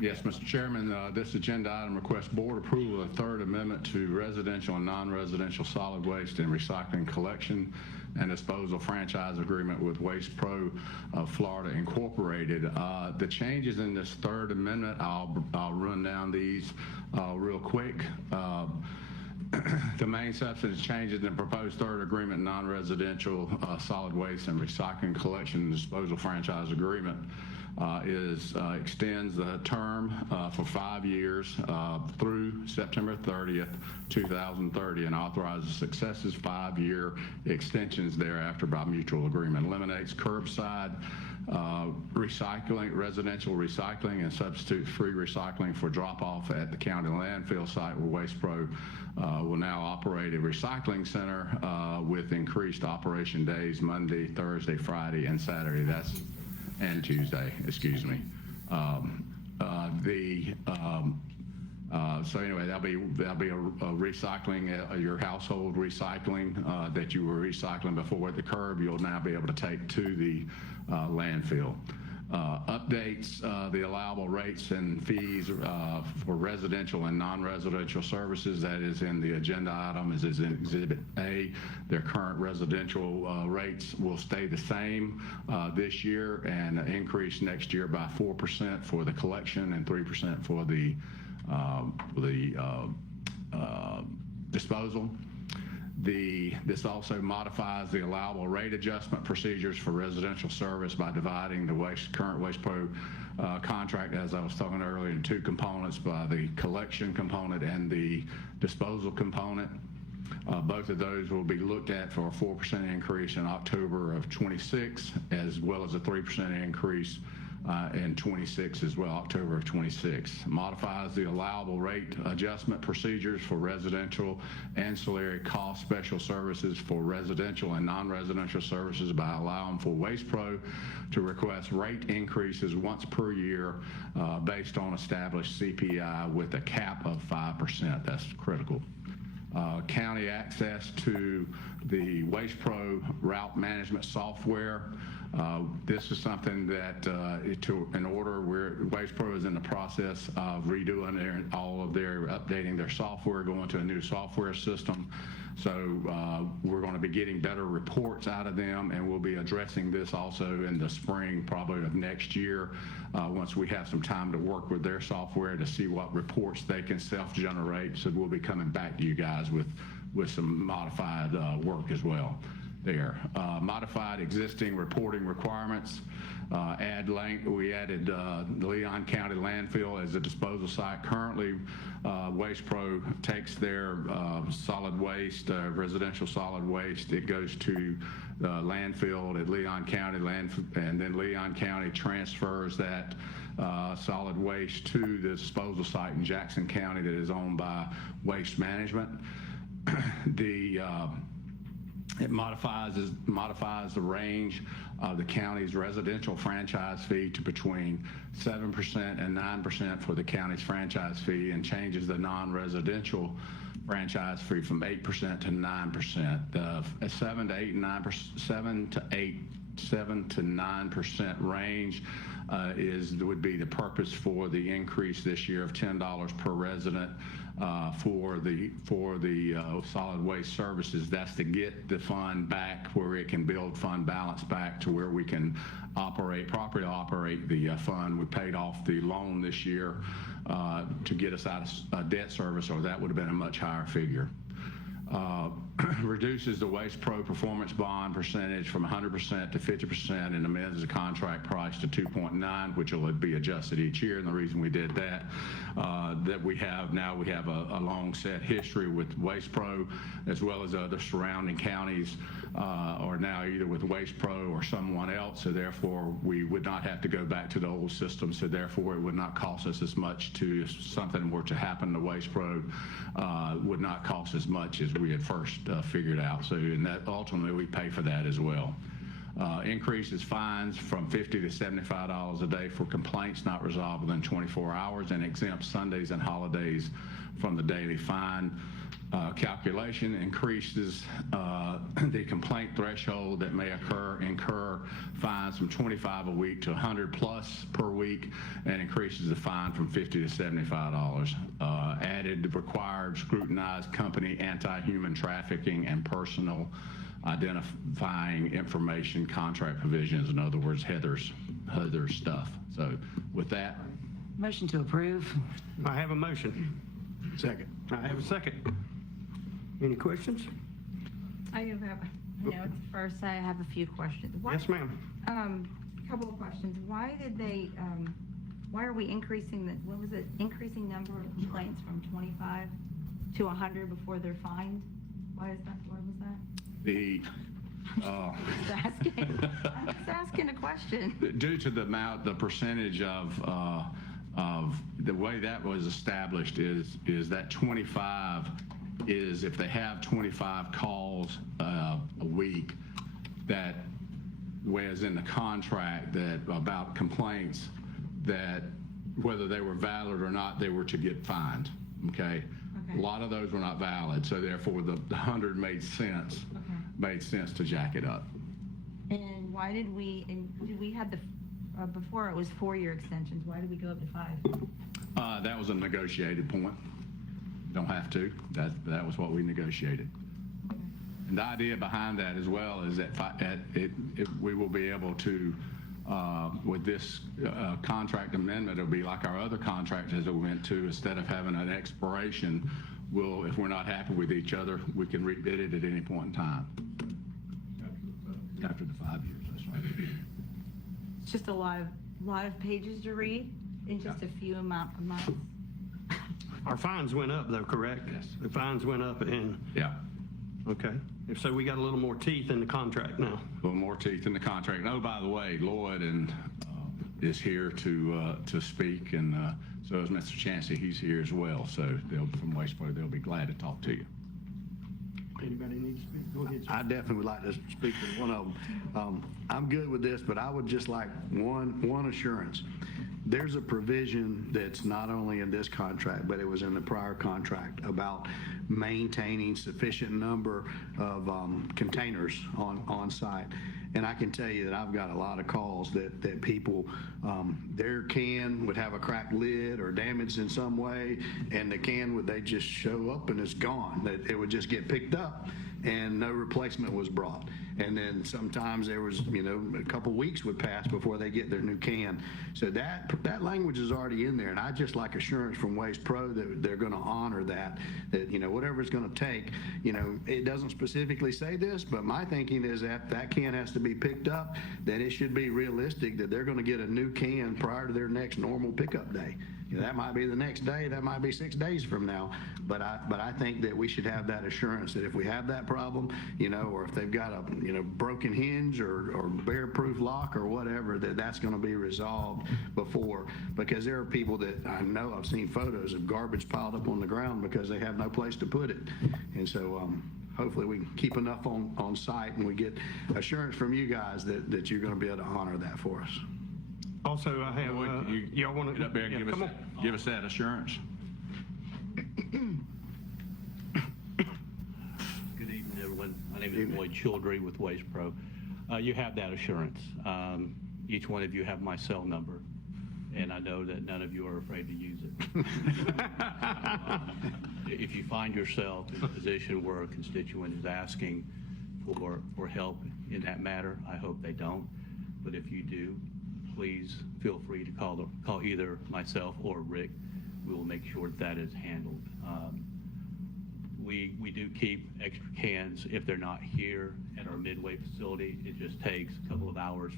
Yes, Mr. Chairman, this agenda item requests board approval of the Third Amendment to residential and non-residential solid waste and recycling collection and disposal franchise agreement with Waste Pro of Florida Incorporated. The changes in this Third Amendment, I'll run down these real quick. The main substance changes in the proposed third agreement, non-residential solid waste and recycling collection and disposal franchise agreement extends the term for 5 years through September 30th, 2030, and authorizes successive 5-year extensions thereafter by mutual agreement. Eliminates curbside recycling, residential recycling, and substitute-free recycling for drop-off at the county landfill site, where Waste Pro will now operate a recycling center with increased operation days, Monday, Thursday, Friday, and Saturday. And Tuesday, excuse me. So anyway, that'll be a recycling, your household recycling that you were recycling before at the curb, you'll now be able to take to the landfill. Updates the allowable rates and fees for residential and non-residential services. That is in the agenda item, is in Exhibit A. Their current residential rates will stay the same this year and increase next year by 4% for the collection and 3% for the disposal. This also modifies the allowable rate adjustment procedures for residential service by dividing the current Waste Pro contract, as I was talking earlier, in 2 components, by the collection component and the disposal component. Both of those will be looked at for a 4% increase in October of 26, as well as a 3% increase in 26 as well, October of 26. Modifies the allowable rate adjustment procedures for residential ancillary cost special services for residential and non-residential services by allowing for Waste Pro to request rate increases once per year based on established CPI with a cap of 5%. That's critical. County access to the Waste Pro route management software. This is something that in order where Waste Pro is in the process of redoing updating their software, going to a new software system. So we're going to be getting better reports out of them, and we'll be addressing this also in the spring probably of next year once we have some time to work with their software to see what reports they can self-generate. So we'll be coming back to you guys with some modified work as well there. Modified existing reporting requirements. We added the Leon County landfill as a disposal site. Currently, Waste Pro takes their solid waste, residential solid waste. It goes to the landfill at Leon County, and then Leon County transfers that solid waste to the disposal site in Jackson County that is owned by Waste Management. It modifies the range of the county's residential franchise fee to between 7% and 9% for the county's franchise fee, and changes the non-residential franchise fee from 8% to 9%. The 7 to 9% range would be the purpose for the increase this year of $10 per resident for the solid waste services. That's to get the fund back where it can build fund balance back to where we can properly operate the fund. We paid off the loan this year to get us out of debt service, or that would have been a much higher figure. Reduces the Waste Pro performance bond percentage from 100% to 50% and amends the contract price to 2.9, which will be adjusted each year. And the reason we did that, we have a long set history with Waste Pro, as well as other surrounding counties are now either with Waste Pro or someone else. So therefore, we would not have to go back to the old system. So therefore, it would not cost us as much if something were to happen to Waste Pro, would not cost as much as we had first figured out. So, and that ultimately we pay for that as well. Increases fines from $50 to $75 a day for complaints not resolved within 24 hours, and exempts Sundays and holidays from the daily fine. calculation increases the complaint threshold that may incur fines from 25 a week to 100 plus per week, and increases the fine from $50 to $75. Added the required scrutinized company anti-human trafficking and personal identifying information contract provisions. In other words, Heather's stuff. So with that, Motion to approve. I have a motion. Second. I have a second. Any questions? I do have, it's first, I have a few questions. Yes, ma'am. Couple of questions. Why did they, why are we increasing the, what was it, increasing number of complaints from 25 to 100 before they're fined? Why is that, why was that? I'm just asking a question. Due to the percentage of the way that was established is that 25 is if they have 25 calls a week, that whereas in the contract that about complaints that whether they were valid or not, they were to get fined. Okay. A lot of those were not valid, so therefore the 100 made sense. Okay. Made sense to jack it up. And why did we had the, before it was 4-year extensions, why did we go up to 5? That was a negotiated point. Don't have to. That was what we negotiated. Okay. And the idea behind that as well is that we will be able to, with this contract amendment, it'll be like our other contracts as we went to. Instead of having an expiration, if we're not happy with each other, we can rebid it at any point in time. After the 5 years, that's right. It's just a lot of pages to read in just a few months. Our fines went up though, correct? Yes. The fines went up and, Yeah. okay. If so, we got a little more teeth in the contract now. A little more teeth in the contract. And oh, by the way, Lloyd is here to speak, and so is Mr. Chancey. He's here as well. So from Waste Pro, they'll be glad to talk to you. Anybody need to speak? Go ahead, sir. I definitely would like to speak to one of them. I'm good with this, but I would just like one assurance. There's a provision that's not only in this contract, but it was in the prior contract about maintaining sufficient number of containers on site. And I can tell you that I've got a lot of calls that people, their can would have a cracked lid or damaged in some way, and the can they just show up and it's gone. That it would just get picked up and no replacement was brought. And then sometimes there was, a couple weeks would pass before they get their new can. So that language is already in there, and I just like assurance from Waste Pro that they're going to honor that whatever it's going to take. It doesn't specifically say this, but my thinking is that can has to be picked up, that it should be realistic that they're going to get a new can prior to their next normal pickup day. That might be the next day, that might be 6 days from now, but I think that we should have that assurance that if we have that problem, or if they've got a broken hinge or bear-proof lock or whatever, that's going to be resolved before, because there are people that I know, I've seen photos of garbage piled up on the ground because they have no place to put it. And so hopefully we can keep enough on site and we get assurance from you guys that you're going to be able to honor that for us. Also, I have, y'all want to Get up there and give us that assurance. Good evening, everyone. My name is Lloyd Childry with Waste Pro. You have that assurance. Each one of you have my cell number, and I know that none of you are afraid to use it. If you find yourself in a position where a constituent is asking for help in that matter, I hope they don't. But if you do, please feel free to call either myself or Rick. We will make sure that is handled. We do keep extra cans if they're not here at our Midway facility. It just takes a couple of hours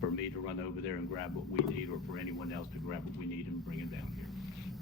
for me to run over there and grab what we need, or for anyone else to grab what we need and bring it down here.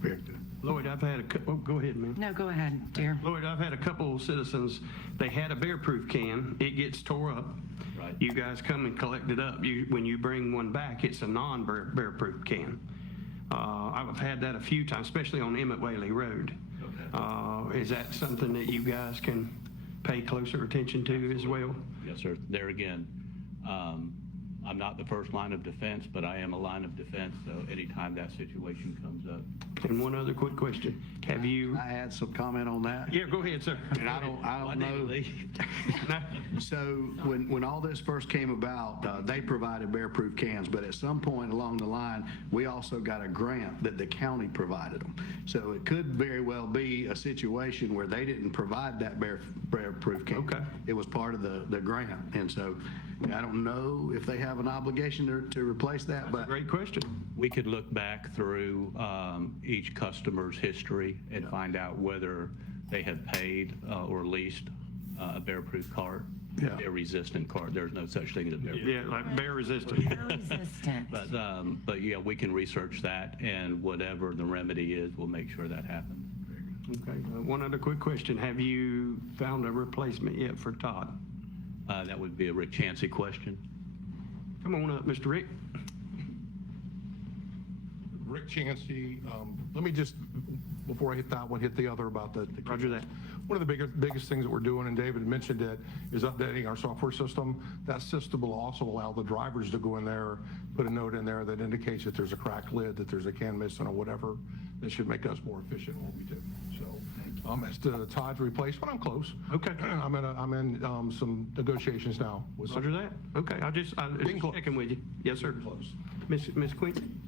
Very good. Lloyd, I've had go ahead, man. No, go ahead, dear. Lloyd, I've had a couple of citizens, they had a bear-proof can, it gets tore up. Right. You guys come and collect it up. When you bring one back, it's a non-bear-proof can. I've had that a few times, especially on Emmett Whaley Road. Okay. Is that something that you guys can pay closer attention to as well? Yes, sir. There again, I'm not the first line of defense, but I am a line of defense, so anytime that situation comes up. And one other quick question. Have you, I had some comment on that. yeah, go ahead, sir. And I don't know. So when all this first came about, they provided bear-proof cans, but at some point along the line, we also got a grant that the county provided them. So it could very well be a situation where they didn't provide that bear-proof can. Okay. It was part of the grant. And so I don't know if they have an obligation to replace that, but Great question. We could look back through each customer's history and find out whether they have paid or leased a bear-proof cart, Yeah. bear-resistant cart. There's no such thing as a bear-proof. Yeah, like bear resistant. Bear resistant. But yeah, we can research that, and whatever the remedy is, we'll make sure that happens. Okay, one other quick question. Have you found a replacement yet for Todd? That would be a Rick Chansey question. Come on up, Mr. Rick. Rick Chansey, let me just, before I hit that one, hit the other about the. Roger that. One of the biggest things that we're doing, and David mentioned it, is updating our software system. That system will also allow the drivers to go in there, put a note in there that indicates that there's a cracked lid, that there's a can missing or whatever. That should make us more efficient in what we do. So, as to Todd's replacement, I'm close. Okay. I'm in some negotiations now with some. Roger that. Okay, I just Getting close. checking with you. Yes, sir. Close. Miss Queen?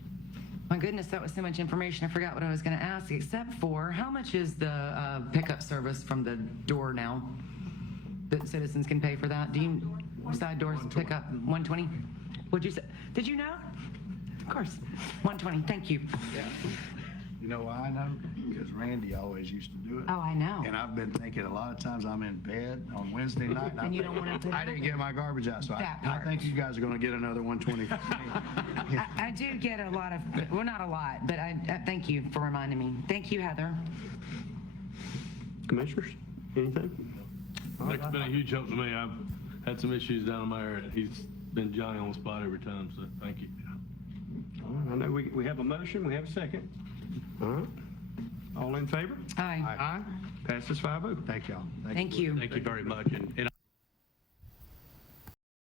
My goodness, that was so much information. I forgot what I was going to ask, except for how much is the pickup service from the door now? That citizens can pay for that? Do you, side doors pickup, 120? What'd you say? Did you know? Of course, 120, thank you. you know why I know? Because Randy always used to do it. Oh, I know. And I've been thinking a lot of times I'm in bed on Wednesday night. And you don't wanna put it I didn't get my garbage out, so That I part. think you guys are going to get another 120. I do get a lot of, well, not a lot, but I thank you for reminding me. Thank you, Heather. Commissioners, anything? Nick's been a huge help to me. I've had some issues down in my area. He's been Johnny on the spot every time, so thank you. All right, I know we have a motion, we have a second. All right. All in favor? Aye. Aye. Passes 5-0. Thank y'all. Thank you. Thank you very much, and